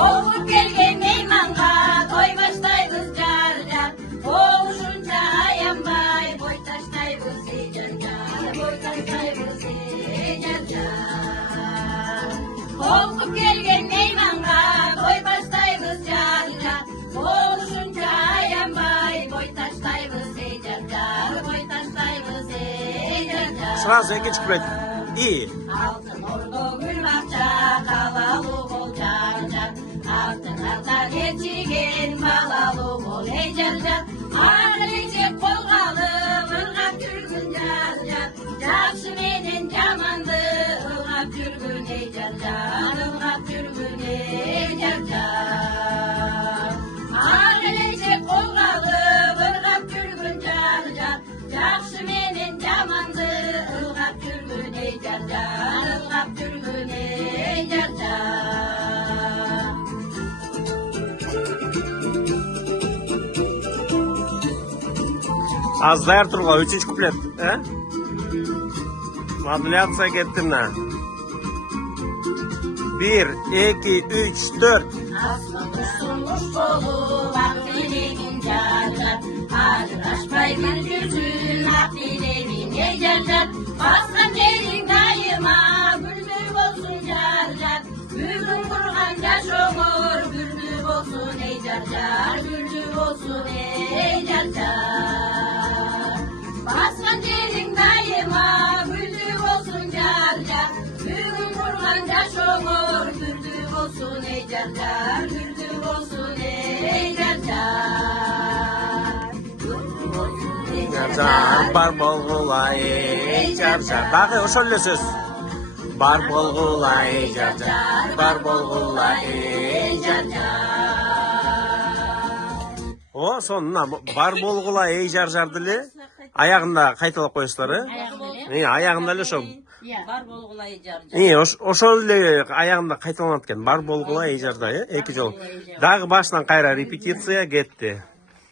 Толып келген мейманға той баштайбыз жар-жар. Болушунча аянбай бой таштайбыз ей жар-жар, бой таштайбыз ей жар-жар. Толып келген мейманға той баштайбыз жар-жар. Болушунча аянбай бой таштайбыз ей жар-жар, бой таштайбыз ей жар-жар. Сразу экинчи куплет. И. Алтын ордо гүл бакча, калалуу бол жар-жар. Алтын арда кечиген балалуу бол эй жар-жар. Ар-эже колгалы ыргап жүргүн жар-жар. Жакшы менен жаманды ылгап жүргүн эй жар-жар, ылгап жүргүн эй жар-жар. Ар-эже колгалы ыргап жүргүн жар-жар. Жакшы менен жаманды ылгап жүргүн эй жар-жар, ылгап жүргүн эй жар-жар. Az dayar turga, üçüncü kuplet. Modüляция kettin ha. 1, 2, 3, 4. Aslan usulmuş bolup ak dilegin jar-jar. Ajırашпай bir жүзүн ак диlegin ey jar-jar. Баскан жериң дайыма гүлдүү болсун jar-jar. Бүгүн курган жаш оңор гүлдүү болсун ey jar-jar, гүлдүү болсун ey jar-jar. Баскан жериң дайыма гүлдүү болсун jar-jar. Бүгүн курган жаш оңор гүлдүү болсун ey jar-jar, гүлдүү болсун ey jar-jar. Jar бар болгула ey jar-jar. Дагы ошол эле сөз. Бар болгула ey jar-jar, бар болгула ey jar-jar. О, сонуна бар болгула ey jar-jar деле аягында кайталап коесуздар, аягында эле ошо Бар болгула ey jar-jar. Ошол эле аягында кайталанат экен. Бар болгула ey jar-jar, эки жолу. Дагы башынан кайра репетиция кетти.